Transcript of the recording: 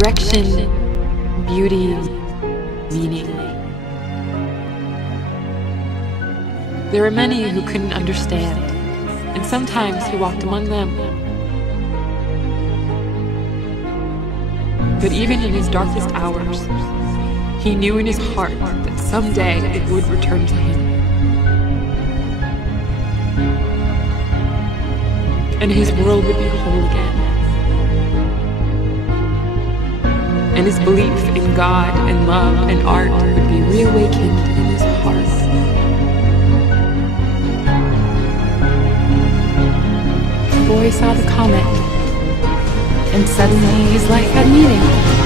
direction, beauty, meaning. There were many who couldn't understand, and sometimes he walked among them. But even in his darkest hours, he knew in his heart that someday it would return to him. And his world would be whole again. And his belief in God and love and art would be reawakened in his heart. The boy saw the comet, and suddenly his life had meaning.